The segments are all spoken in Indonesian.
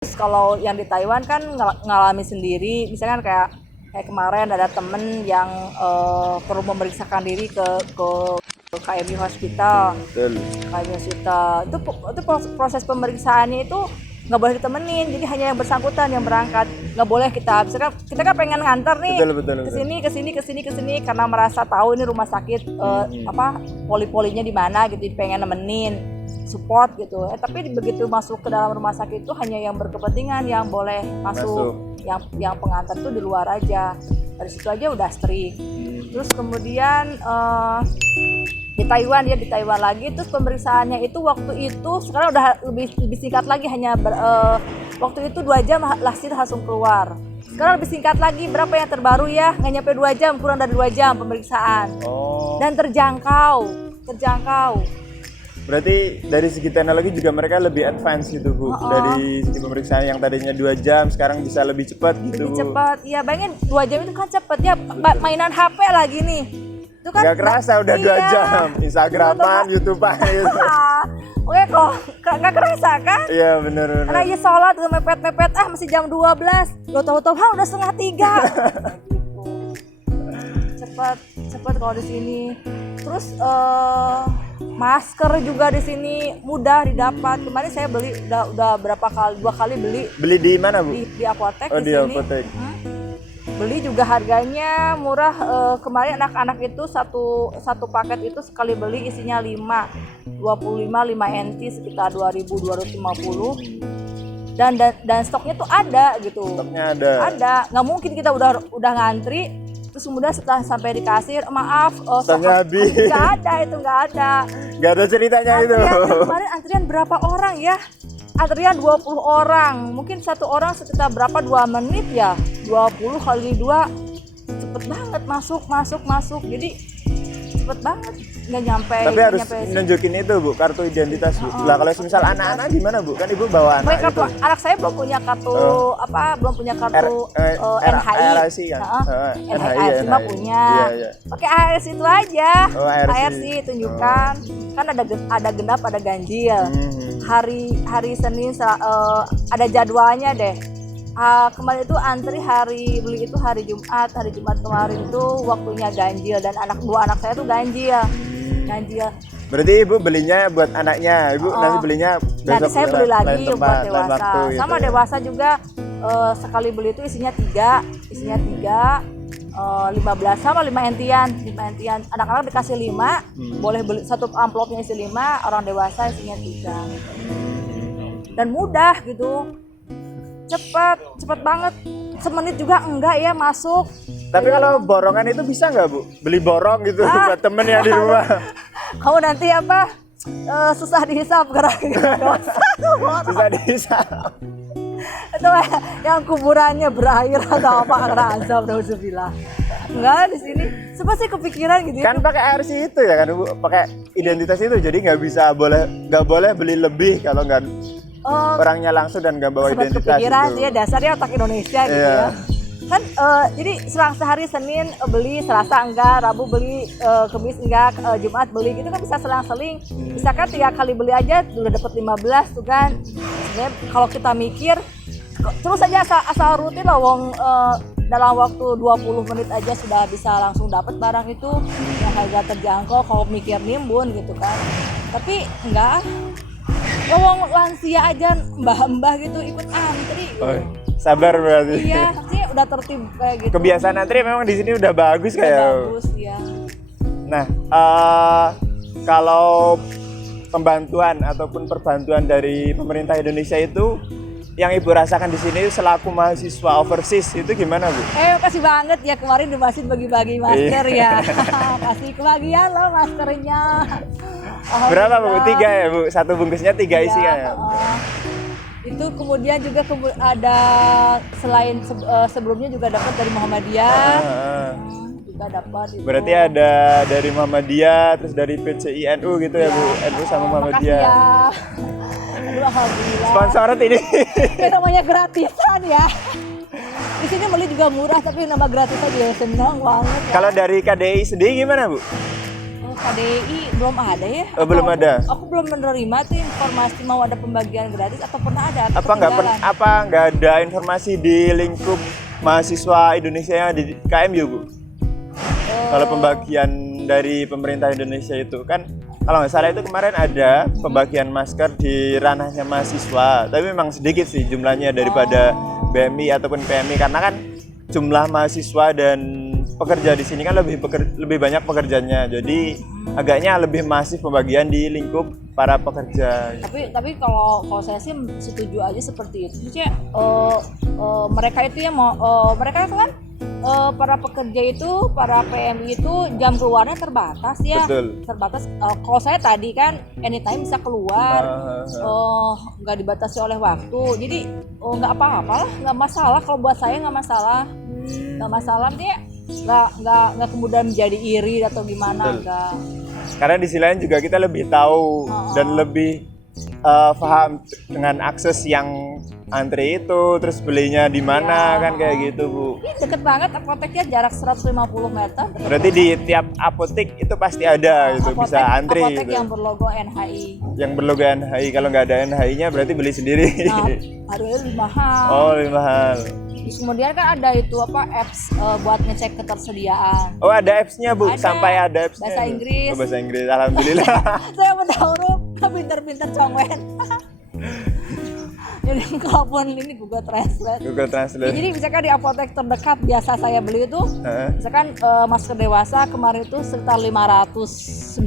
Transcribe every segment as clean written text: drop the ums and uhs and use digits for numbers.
Kalau yang di Taiwan kan ngalami sendiri, misalkan kayak kemarin ada temen yang perlu memeriksakan diri ke KMI Hospital. Betul. KMI Hospital itu proses pemeriksaannya itu nggak boleh ditemenin, jadi hanya yang bersangkutan yang berangkat, nggak boleh kita. Misalkan kita kan pengen nganter nih Betul. kesini karena merasa tahu ini rumah sakit poli-polinya di mana gitu, pengen nemenin support gitu. Tapi begitu masuk ke dalam rumah sakit itu hanya yang berkepentingan yang boleh masuk. Yang pengantar tuh di luar aja. Dari situ aja udah strict. Terus kemudian di Taiwan lagi, terus pemeriksaannya itu waktu itu sekarang udah lebih singkat lagi, hanya waktu itu 2 jam langsung keluar. Sekarang lebih singkat lagi, berapa yang terbaru ya, nggak nyampe 2 jam, kurang dari 2 jam pemeriksaan. Dan terjangkau. Berarti dari segi teknologi juga mereka lebih advance gitu Bu. Dari segi pemeriksaan yang tadinya 2 jam sekarang bisa lebih cepat gitu. Lebih cepat, ya bayangin 2 jam itu kan cepet ya, mainan HP lagi nih. Itu kan nggak kerasa udah 2 jam, Instagraman, YouTubean gitu. Oke kok, nggak kerasa kan? Iya bener. Karena iya sholat udah mepet-mepet, masih jam 12. Lo tahu-tahu udah 2:30. Cepet kalau di sini. Terus masker juga di sini mudah didapat. Kemarin saya beli udah 2 kali beli. Beli di mana Bu? Di Apotek di sini. Apotek. Beli juga harganya murah. Kemarin anak-anak itu satu paket itu sekali beli isinya 5 NT sekitar 2.250. Dan stoknya tuh ada gitu. Stoknya ada. Ada. Nggak mungkin kita udah ngantri terus kemudian setelah sampai di kasir, maaf, stoknya habis. Nggak ada. Nggak ada ceritanya itu. Kemarin antrian berapa orang ya? Antrian 20 orang. Mungkin satu orang sekitar berapa, 2 menit ya? 20 kali 2. Cepet banget masuk. Jadi cepet banget. Nggak nyampe. Tapi harus nunjukin itu Bu, kartu identitas Bu. Lah kalau misal anak-anak gimana Bu? Kan Ibu bawa anak itu. Anak saya belum punya kartu belum punya kartu NHI. NHI mah punya. Iya. Pakai ARS itu aja. ARS tunjukkan. Kan ada genap, ada ganjil. Hari Senin ada jadwalnya deh. Kemarin itu antri beli itu hari Jumat kemarin tuh waktunya ganjil, dan 2 anak saya tuh ganjil. Berarti Ibu belinya buat anaknya, Ibu nanti belinya besok. Nanti saya beli lagi buat dewasa. Waktu, sama gitu. Dewasa juga sekali beli itu isinya 3 15 sama 5 entian. Anak-anak dikasih 5, boleh beli satu amplopnya isi 5, orang dewasa isinya 3. Dan mudah gitu. Cepet banget. Semenit juga enggak ya masuk. Tapi kalau borongan itu bisa nggak Bu? Beli borong gitu buat temen yang di rumah. Kamu nanti susah dihisap karena dosa. Susah dihisap. Itu yang kuburannya berair atau apa karena azab, nauzubillah. Enggak di sini. Coba sih kepikiran gitu. Kan pakai ARC itu ya kan Bu, pakai identitas itu, jadi nggak boleh beli lebih kalau nggak orangnya langsung dan nggak bawa identitas. Kepikiran itu. Dia dasarnya otak Indonesia gitu ya. Kan jadi selang sehari Senin beli, Selasa enggak, Rabu beli, Kamis enggak, Jumat beli gitu kan, bisa selang-seling. Misalkan 3 kali beli aja udah dapat 15 tuh kan. Sebenarnya kalau kita mikir terus aja asal rutin lah, dalam waktu 20 menit aja sudah bisa langsung dapat barang itu yang harga terjangkau kalau mikir nimbun gitu kan. Tapi enggak. Wong lansia aja mbah-mbah gitu ikut antri gitu. Sabar berarti. Iya, sih udah tertib kayak gitu. Kebiasaan antri memang di sini udah bagus kayak. Bagus ya. Nah, kalau pembantuan ataupun perbantuan dari pemerintah Indonesia itu yang Ibu rasakan di sini selaku mahasiswa overseas itu gimana Bu? Makasih banget ya, kemarin di masjid bagi-bagi masker ya. Kasih kebagian loh maskernya. Berapa Bu? 3 ya Bu? Satu bungkusnya 3 isi kan ya? Itu kemudian juga ada selain sebelumnya juga dapat dari Muhammadiyah. Juga dapat itu. Berarti ada dari Muhammadiyah, terus dari PCI NU gitu ya Bu? NU sama Muhammadiyah. Makasih ya. Aduh, alhamdulillah. Sponsorat ini. Ini namanya gratisan ya. Di sini beli juga murah, tapi nama gratisan juga senang banget. Ya. Kalau dari KDI sendiri gimana Bu? KDI belum ada ya? Oh, belum ada. Aku belum menerima tuh informasi mau ada pembagian gratis atau pernah ada atau Apa nggak ada informasi di lingkup mahasiswa Indonesia yang ada di KMU, Bu? Kalau pembagian dari pemerintah Indonesia itu kan, kalau nggak salah itu kemarin ada pembagian masker di ranahnya mahasiswa, tapi memang sedikit sih jumlahnya daripada BMI ataupun PMI, karena kan jumlah mahasiswa dan pekerja di sini kan lebih banyak pekerjanya, jadi agaknya lebih masif pembagian di lingkup para pekerja. Tapi kalau saya sih setuju aja seperti itu. Maksudnya mereka itu ya mereka kan para pekerja itu, para PMI itu jam keluarnya terbatas ya. Betul. Terbatas. Kalau saya tadi kan anytime bisa keluar, nggak dibatasi oleh waktu. Jadi nggak apa-apa lah, nggak masalah. Kalau buat saya nggak masalah, nggak masalah dia. Nggak kemudian menjadi iri atau gimana. Enggak. Karena di sisi lain juga kita lebih tahu dan lebih paham dengan akses yang antri itu, terus belinya di mana kan kayak gitu, Bu. Ini deket banget apoteknya, jarak 150 meter. Berarti di tiap apotek itu pasti ada gitu, bisa antri apotek gitu. yang berlogo NHI. Yang berlogo NHI, kalau nggak ada NHI-nya berarti beli sendiri. Nah, harganya lebih mahal. Oh, lebih mahal. Terus kemudian kan ada itu apps buat ngecek ketersediaan. Oh, ada apps-nya, Bu. Ada. Sampai ada apps-nya. Bahasa Inggris. Oh, bahasa Inggris. Alhamdulillah. Saya mendauruk, pinter-pinter congwen. Jadi kalaupun ini Google Translate. Google Translate. Jadi misalkan di apotek terdekat biasa saya beli itu, misalkan masker dewasa kemarin itu sekitar 590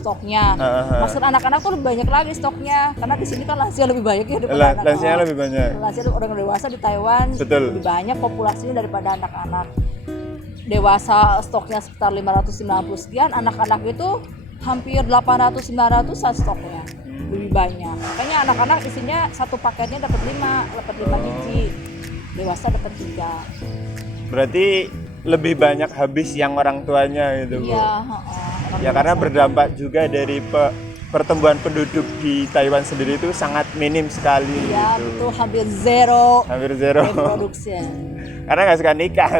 stoknya. Masker anak-anak tuh lebih banyak lagi stoknya, karena di sini kan lansia lebih banyak ya daripada anak-anak. Lansia lebih banyak. Lansia orang dewasa di Taiwan lebih banyak populasinya daripada anak-anak. Dewasa stoknya sekitar 590 sekian, anak-anak itu hampir 800-900 stoknya. Lebih banyak. Makanya anak-anak isinya satu paketnya dapat 5 biji. Dewasa dapat 3. Berarti lebih banyak habis yang orang tuanya gitu, Bu. Iya, Ya karena berdampak juga dari pertumbuhan penduduk di Taiwan sendiri itu sangat minim sekali iya, gitu. betul, hampir zero. Hampir zero. Reproduction. Karena nggak suka nikah.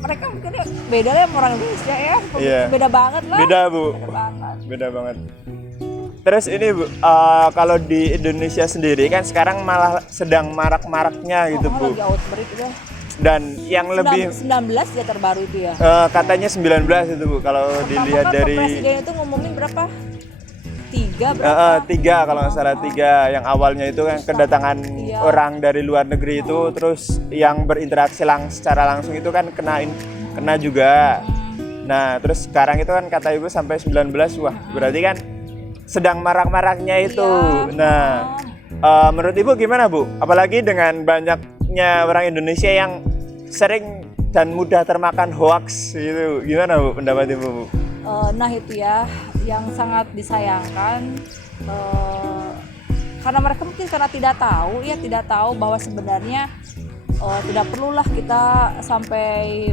mereka mungkin beda lah sama orang Indonesia ya. Iya. Beda banget lah. Beda, Bu. Beda banget. Terus ini, Bu, kalau di Indonesia sendiri kan sekarang malah sedang marak-maraknya gitu, Bu. Lagi outbreak udah. Dan yang lebih 19 ya terbaru itu ya. Katanya 19 itu, Bu. Kalau dilihat dari Presiden itu ngomongin berapa? 3 berapa? 3 kalau nggak salah 3. Yang awalnya itu kan kedatangan orang dari luar negeri itu, terus yang berinteraksi secara langsung itu kan kena juga. Nah, terus sekarang itu kan kata Ibu sampai 19. Wah, berarti kan sedang marak-maraknya itu. Nah, menurut Ibu gimana, Bu? Apalagi dengan banyaknya orang Indonesia yang sering dan mudah termakan hoax gitu. Gimana, Bu, pendapat Ibu, Bu? Nah itu ya yang sangat disayangkan, karena mereka mungkin karena tidak tahu bahwa sebenarnya tidak perlulah kita sampai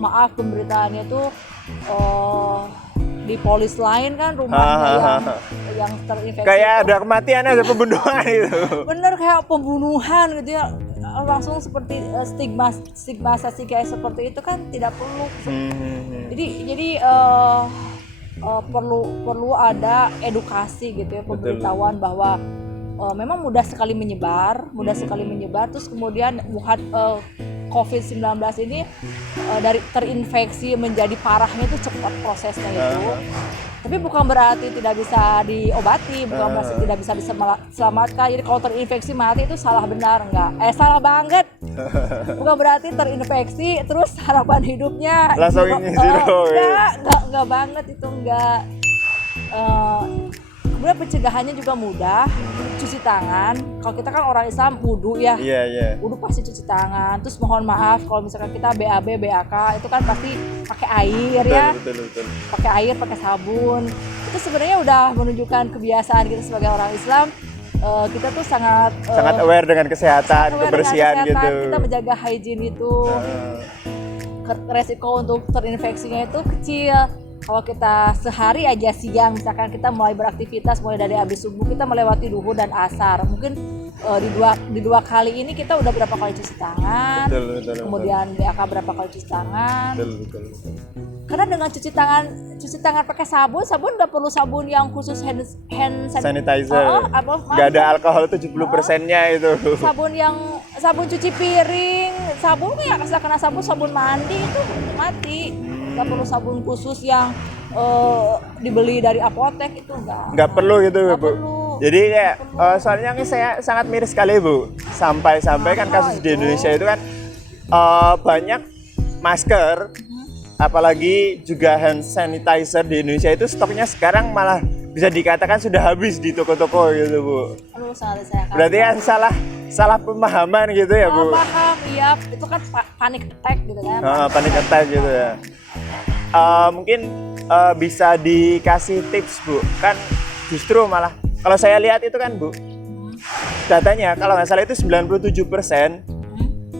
maaf pemberitaannya itu di polis lain kan rumahnya yang terinfeksi. Kayak ada kematian, ada pembunuhan itu. Bener kayak pembunuhan gitu ya, langsung seperti stigmatisasi kayak seperti itu kan tidak perlu. Jadi perlu ada edukasi gitu ya, pemberitahuan bahwa memang mudah sekali menyebar, terus kemudian COVID-19 ini dari terinfeksi menjadi parahnya itu cepat prosesnya itu. Tapi bukan berarti tidak bisa diobati, bukan berarti tidak bisa diselamatkan. Jadi kalau terinfeksi mati itu salah benar enggak? Salah banget. Bukan berarti terinfeksi terus harapan hidupnya langsung zero. Enggak banget itu, enggak. Kemudian pencegahannya juga mudah, cuci tangan. Kalau kita kan orang Islam wudu ya, wudu pasti cuci tangan. Terus mohon maaf kalau misalkan kita BAB, BAK itu kan pasti pakai air ya, betul. pakai air, pakai sabun. Itu sebenarnya udah menunjukkan kebiasaan kita sebagai orang Islam. Kita tuh sangat aware dengan kesehatan, kebersihan gitu. Kita menjaga hygiene itu. Resiko untuk terinfeksinya itu kecil. Kalau kita sehari aja siang, misalkan kita mulai beraktivitas mulai dari habis subuh, kita melewati duhur dan asar, mungkin di dua kali ini kita udah berapa kali cuci tangan, betul, kemudian BAK berapa kali cuci tangan. Betul. Karena dengan cuci tangan pakai sabun nggak perlu sabun yang khusus hand sanitizer. Nggak ada alkohol 70%-nya itu. Sabun cuci piring, sabun ya asal kena sabun mandi itu mati. Nggak perlu sabun khusus yang dibeli dari apotek itu nggak perlu gitu nggak Bu. perlu. Jadi kayak soalnya ini saya sangat miris sekali Bu. Sampai kan kasus di Indonesia itu kan banyak masker, apalagi juga hand sanitizer di Indonesia itu stoknya sekarang malah bisa dikatakan sudah habis di toko-toko gitu Bu. Aduh, sangat disayangkan. Berarti kan salah pemahaman gitu ya Bu. Paham, iya itu kan panic attack gitu kan. Panic attack gitu ya. Mungkin bisa dikasih tips Bu, kan justru malah kalau saya lihat itu kan Bu, datanya kalau nggak salah itu 97%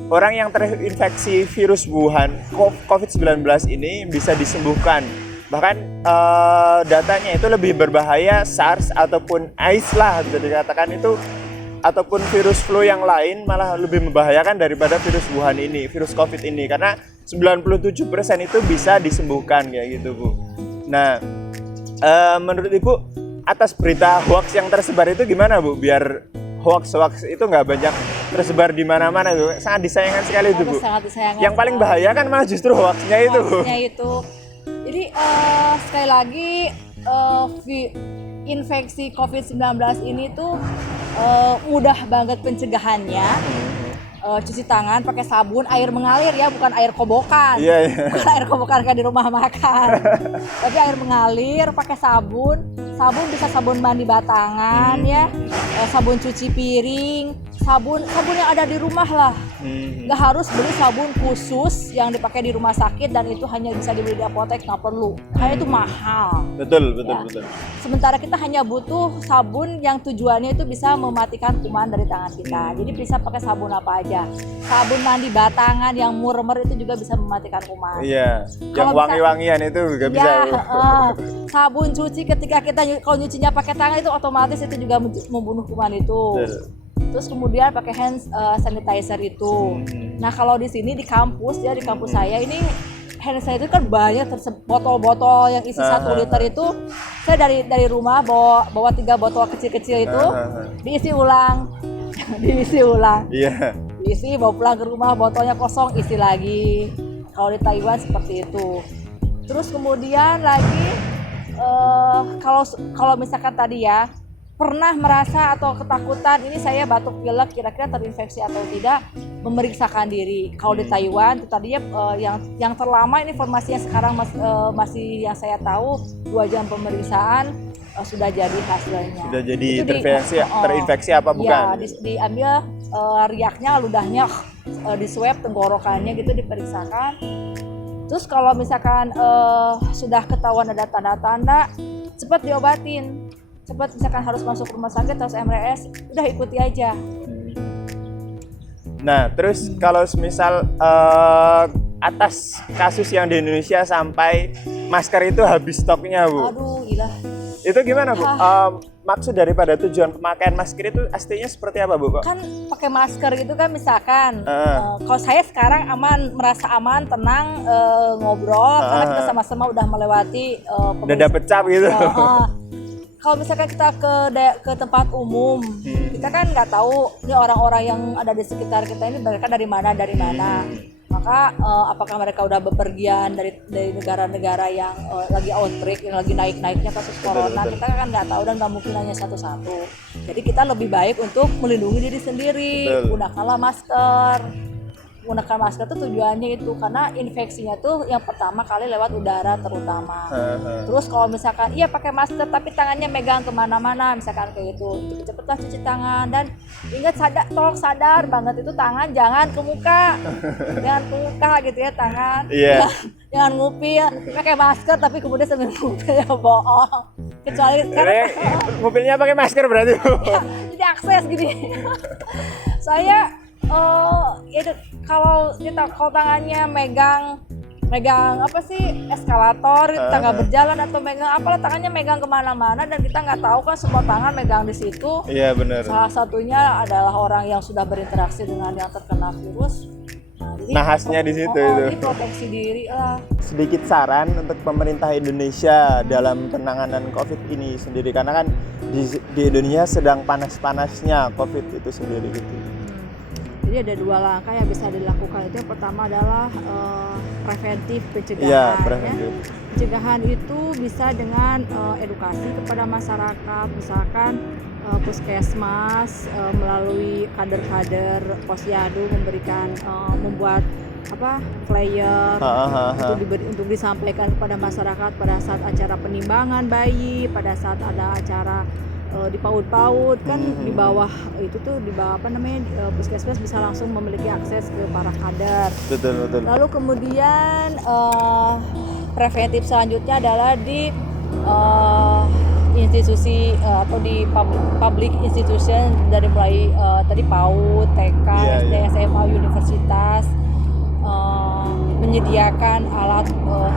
orang yang terinfeksi virus Wuhan COVID-19 ini bisa disembuhkan. Bahkan datanya itu lebih berbahaya SARS ataupun AIDS lah bisa dikatakan itu, ataupun virus flu yang lain malah lebih membahayakan daripada virus Wuhan ini, virus COVID ini, karena 97% itu bisa disembuhkan kayak gitu Bu. Nah, menurut Ibu atas berita hoax yang tersebar itu gimana Bu? Biar hoax itu nggak banyak tersebar di mana-mana itu, sangat disayangkan sekali itu Bu. Sangat disayangkan. Yang paling bahaya kan malah justru hoaxnya itu. Hoaxnya itu. Jadi sekali lagi infeksi COVID-19 ini tuh mudah banget pencegahannya. Cuci tangan pakai sabun, air mengalir ya, bukan air kobokan. Iya. Bukan air kobokan kayak di rumah makan. Tapi air mengalir pakai sabun bisa sabun mandi batangan ya, sabun cuci piring, sabun yang ada di rumah lah. Nggak harus beli sabun khusus yang dipakai di rumah sakit dan itu hanya bisa dibeli di apotek, nggak perlu. Karena itu mahal. Betul. Sementara kita hanya butuh sabun yang tujuannya itu bisa mematikan kuman dari tangan kita. Jadi bisa pakai sabun apa aja. Sabun mandi batangan yang murmer itu juga bisa mematikan kuman. Iya. Yang wangi-wangian itu juga bisa. Sabun cuci ketika kita kalau nyucinya pakai tangan itu otomatis itu juga membunuh kuman itu. Terus kemudian pakai hand sanitizer itu. Nah kalau di sini di kampus saya ini hand sanitizer kan banyak botol-botol yang isi 1 liter itu. Saya dari rumah bawa 3 botol kecil-kecil itu diisi ulang. Iya. Diisi bawa pulang ke rumah, botolnya kosong isi lagi. Kalau di Taiwan seperti itu. Terus kemudian lagi kalau misalkan tadi ya pernah merasa atau ketakutan ini saya batuk pilek kira-kira terinfeksi atau tidak, memeriksakan diri. Kalau di Taiwan itu tadinya yang terlama ini informasinya sekarang masih yang saya tahu 2 jam pemeriksaan sudah jadi hasilnya. Sudah jadi terinfeksi apa bukan? Ya, diambil riaknya, ludahnya, di swab tenggorokannya gitu diperiksakan. Terus kalau misalkan sudah ketahuan ada tanda-tanda, cepat diobatin. Cepat misalkan harus masuk rumah sakit, harus MRS, udah ikuti aja. Nah, terus kalau misal atas kasus yang di Indonesia sampai masker itu habis stoknya Bu. Aduh, gila. Itu gimana Bu? Maksud daripada tujuan pemakaian masker itu aslinya seperti apa Bu? Kan pakai masker itu kan misalkan kalau saya sekarang merasa aman, tenang, ngobrol karena kita sama-sama udah melewati udah dapet cap gitu. Kalau misalkan kita ke tempat umum, kita kan nggak tahu ini orang-orang yang ada di sekitar kita ini mereka dari mana. Maka apakah mereka udah bepergian dari negara-negara yang lagi outbreak, yang lagi naik-naiknya kasus corona. Betul. Kita kan nggak tahu dan nggak mungkin hanya satu-satu. Jadi kita lebih baik untuk melindungi diri sendiri. Gunakanlah masker. Menggunakan masker itu tujuannya itu karena infeksinya tuh yang pertama kali lewat udara terutama. Terus kalau misalkan pakai masker tapi tangannya megang kemana-mana misalkan kayak gitu, cepet-cepetlah cuci tangan dan ingat tolong sadar banget itu tangan jangan ke muka, gitu ya tangan. Jangan ngupil, pakai masker tapi kemudian sambil ngupil ya bohong. Kecuali ngupilnya pakai masker berarti. Jadi akses gini. Saya kalau tangannya megang apa sih eskalator, tangga berjalan atau megang apalah tangannya megang kemana-mana dan kita nggak tahu kan semua tangan megang di situ. Iya benar. Salah satunya adalah orang yang sudah berinteraksi dengan yang terkena virus. Jadi, Nahasnya di situ itu. Jadi proteksi diri lah. Sedikit saran untuk pemerintah Indonesia dalam penanganan COVID ini sendiri, karena kan di Indonesia sedang panas-panasnya COVID itu sendiri gitu. Jadi ada 2 langkah yang bisa dilakukan. Itu yang pertama adalah preventif, pencegahan. Iya, preventif. Ya. Pencegahan itu bisa dengan edukasi kepada masyarakat, misalkan puskesmas melalui kader-kader posyandu memberikan membuat flyer untuk disampaikan kepada masyarakat pada saat acara penimbangan bayi, pada saat ada acara di PAUD kan di bawah itu tuh di bawah puskesmas bisa langsung memiliki akses ke para kader. Betul. Lalu kemudian preventif selanjutnya adalah di institusi atau di public institution dari mulai tadi PAUD, TK, SD, SMA, universitas menyediakan alat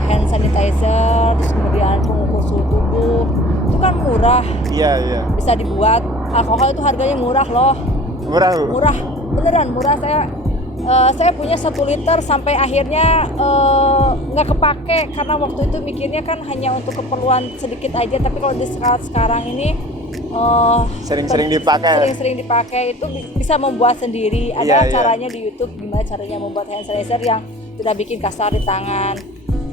hand sanitizer, terus kemudian pengukur suhu tubuh. Itu kan murah. Iya. Bisa dibuat. Alkohol itu harganya murah loh. Murah, Bu? Murah, beneran murah. Saya punya 1 liter sampai akhirnya nggak kepake karena waktu itu mikirnya kan hanya untuk keperluan sedikit aja, tapi kalau di saat sekarang ini sering-sering dipakai. Sering-sering dipakai itu bisa membuat sendiri. Ada caranya di YouTube gimana caranya membuat hand sanitizer yang tidak bikin kasar di tangan.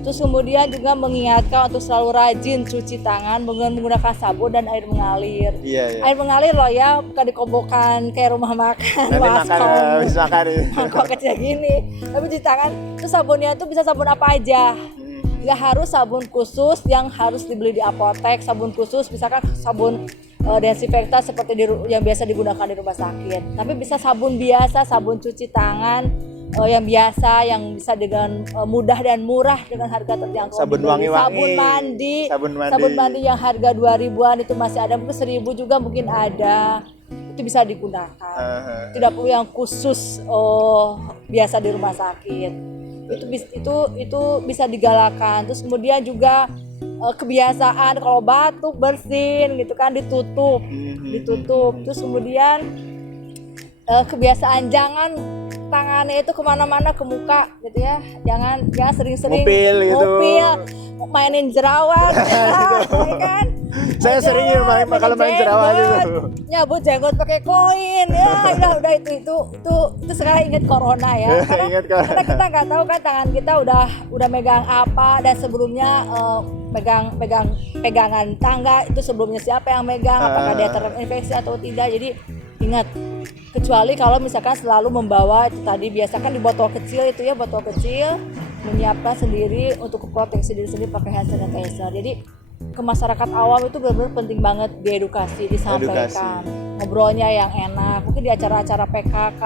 Terus kemudian juga mengingatkan untuk selalu rajin cuci tangan dengan menggunakan sabun dan air mengalir. Iya. Air mengalir loh ya, bukan dikobokan kayak rumah makan. Nanti makan mangkok kecil gini. Tapi cuci tangan, itu sabunnya itu bisa sabun apa aja. Nggak harus sabun khusus yang harus dibeli di apotek. Sabun khusus, misalkan sabun desinfektan seperti yang biasa digunakan di rumah sakit. Tapi bisa sabun biasa, sabun cuci tangan yang biasa, yang bisa dengan mudah dan murah dengan harga terjangkau. Sabun wangi-wangi. Sabun mandi yang harga 2.000-an itu masih ada, mungkin 1.000 juga mungkin ada. Itu bisa digunakan. Tidak perlu yang khusus biasa di rumah sakit. Itu bisa digalakkan. Terus kemudian juga kebiasaan kalau batuk bersin gitu kan ditutup. Terus kemudian kebiasaan jangan tangannya itu kemana-mana ke muka gitu ya, jangan sering-sering ngupil mainin jerawat ya kan. Saya sering kalau main jerawat gitu, nyabut jenggot pakai koin ya. Udah itu sekarang ingat corona ya, karena kita nggak tahu kan tangan kita udah megang apa, dan sebelumnya pegangan tangga itu sebelumnya siapa yang megang, apakah dia terinfeksi atau tidak. Jadi ingat, kecuali kalau misalkan selalu membawa itu tadi, biasakan di botol kecil menyiapkan sendiri untuk proteksi diri sendiri pakai hand sanitizer. Jadi ke masyarakat awam itu benar-benar penting banget diedukasi, disampaikan ngobrolnya yang enak, mungkin di acara-acara PKK,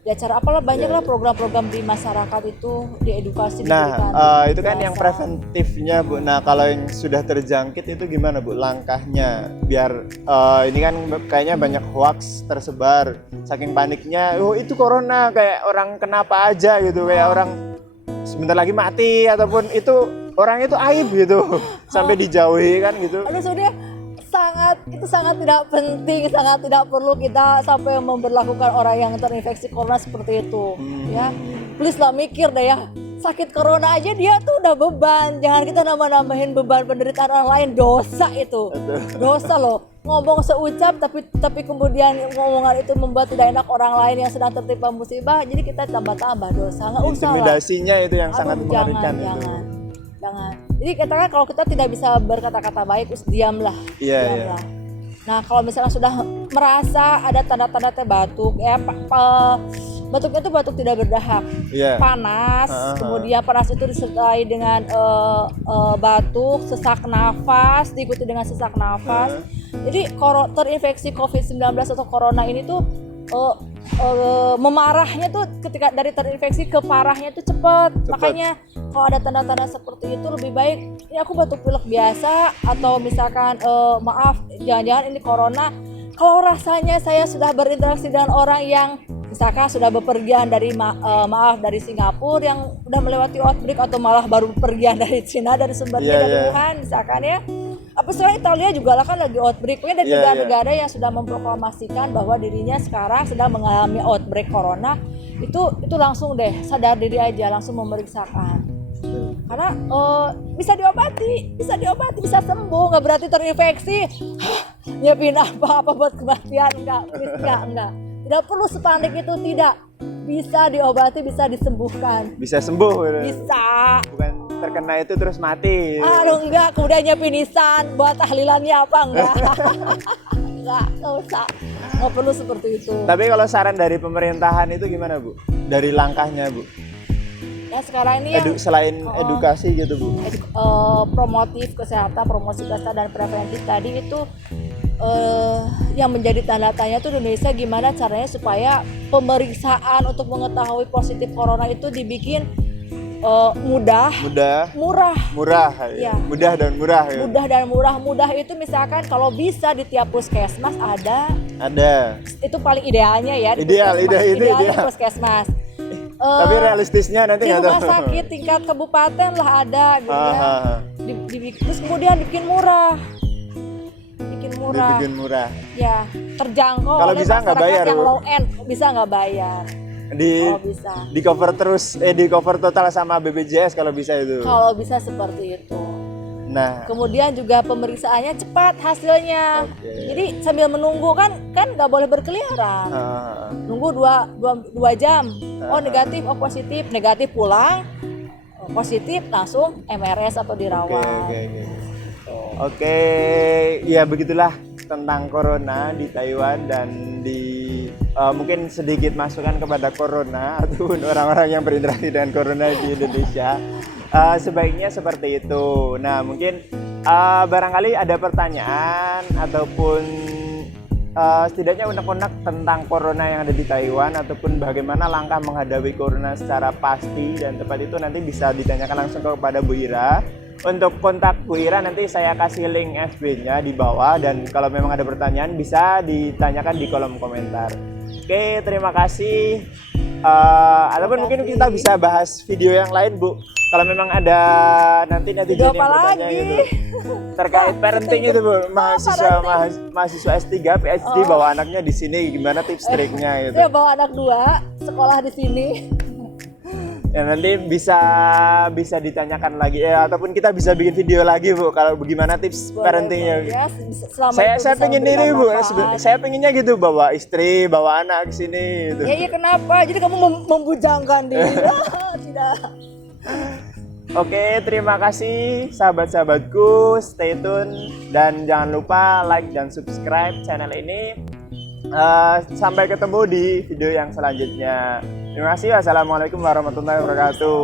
di acara apalah banyak lah program-program di masyarakat itu diedukasi. Itu kan yang preventifnya, Bu. Nah, kalau yang sudah terjangkit itu gimana, Bu, langkahnya biar ini kan kayaknya banyak hoax tersebar, saking paniknya itu corona, kayak orang kenapa aja gitu, kayak orang sebentar lagi mati, ataupun itu orang itu aib gitu sampai dijauhi kan gitu. Aduh, sudah sangat tidak penting, sangat tidak perlu kita sampai memberlakukan orang yang terinfeksi corona seperti itu. Ya, please lah, mikir deh ya. Sakit corona aja dia tuh udah beban, jangan kita nambah-nambahin beban penderitaan orang lain. Dosa itu, dosa loh. Ngomong seucap tapi kemudian ngomongan itu membuat tidak enak orang lain yang sedang tertimpa musibah, jadi kita tambah-tambah dosa. Nggak usah lah. Intimidasinya itu yang sangat mengerikan. Jangan. Jadi katakan kalau kita tidak bisa berkata-kata baik, diamlah. Iya. Nah, kalau misalnya sudah merasa ada tanda-tanda batuk, batuknya itu batuk tidak berdahak, panas, kemudian panas itu disertai dengan batuk, sesak nafas, diikuti dengan sesak nafas. Jadi terinfeksi COVID-19 atau corona ini tuh memarahnya tuh ketika dari terinfeksi ke parahnya tuh cepat. Makanya kalau ada tanda-tanda seperti itu lebih baik ini aku batuk pilek biasa, atau misalkan maaf, jangan-jangan ini corona. Kalau rasanya saya sudah berinteraksi dengan orang yang misalkan sudah bepergian dari dari Singapura yang udah melewati outbreak, atau malah baru bepergian dari Cina, dari sumbernya dari Wuhan misalkan ya. apa sih, Italia juga lah kan lagi outbreak. Pokoknya ada Iya, 3 iya. negara yang sudah memproklamasikan bahwa dirinya sekarang sedang mengalami outbreak corona. Itu langsung deh sadar diri aja, langsung memeriksakan. Karena bisa diobati, bisa sembuh, nggak berarti terinfeksi. Nyiapin apa buat kematian, enggak. Tidak perlu sepanik itu, tidak. Bisa diobati, bisa disembuhkan. Bisa sembuh gitu. Bisa. Bukan terkena itu terus mati. Enggak, kemudian nyiapin nisan buat tahlilannya apa, enggak. Enggak usah. Nggak perlu seperti itu. Tapi kalau saran dari pemerintahan itu gimana, Bu? Dari langkahnya, Bu? Ya sekarang ini yang Selain edukasi gitu, Bu. promotif kesehatan, promosi kesehatan dan preventif tadi itu yang menjadi tanda tanya tuh Indonesia gimana caranya supaya pemeriksaan untuk mengetahui positif corona itu dibikin mudah, murah. Ya. Ya. Mudah dan murah ya. Mudah itu misalkan kalau bisa di tiap puskesmas ada, itu paling idealnya ya. Idealnya di puskesmas. Tapi realistisnya nanti di nggak tahu. rumah sakit tingkat kabupaten lah ada gitu ya. Terus kemudian dibikin murah. Dibikin murah. Ya, terjangkau Kalau oleh bisa nggak masyarakat bayar, yang Bu? low end, bisa nggak bayar. Bisa. Di cover terus, di cover total sama BPJS kalau bisa itu. Kalau bisa seperti itu. Nah, Kemudian juga pemeriksaannya cepat hasilnya. Oke. Jadi sambil menunggu kan nggak boleh berkeliaran. Nunggu 2 jam. Oh negatif, oh positif, negatif pulang, positif langsung MRS atau dirawat. Oke, ya begitulah tentang corona di Taiwan dan mungkin sedikit masukan kepada corona ataupun orang-orang yang berinteraksi dengan corona di Indonesia. Sebaiknya seperti itu. Nah, mungkin barangkali ada pertanyaan ataupun setidaknya unek-unek tentang corona yang ada di Taiwan ataupun bagaimana langkah menghadapi corona secara pasti dan tepat itu nanti bisa ditanyakan langsung kepada Bu Ira. Untuk kontak Bu Ira nanti saya kasih link FB-nya di bawah dan kalau memang ada pertanyaan bisa ditanyakan di kolom komentar. Oke, terima kasih. Ataupun mungkin kita bisa bahas video yang lain, Bu. Kalau memang ada nanti netizen yang bertanya gitu terkait parenting itu, Bu. Mahasiswa S3 PhD bawa anaknya di sini gimana tips triknya gitu. Saya bawa anak 2 sekolah di sini. Ya nanti bisa ditanyakan lagi ya ataupun kita bisa bikin video lagi, Bu, kalau bagaimana tips parentingnya. Ya, saya pengen diri, Bu. Saya pengennya gitu bawa istri, bawa anak ke sini gitu. Ya kenapa? Jadi kamu membujangkan diri. Tidak. Oke, terima kasih sahabat-sahabatku. Stay tune dan jangan lupa like dan subscribe channel ini. Sampai ketemu di video yang selanjutnya. Terima kasih. Wassalamualaikum warahmatullahi wabarakatuh.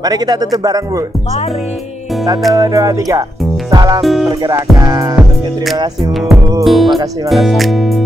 Mari kita tutup bareng, Bu. Mari. 1, 2, 3. Salam pergerakan. Oke, terima kasih, Bu. Makasih.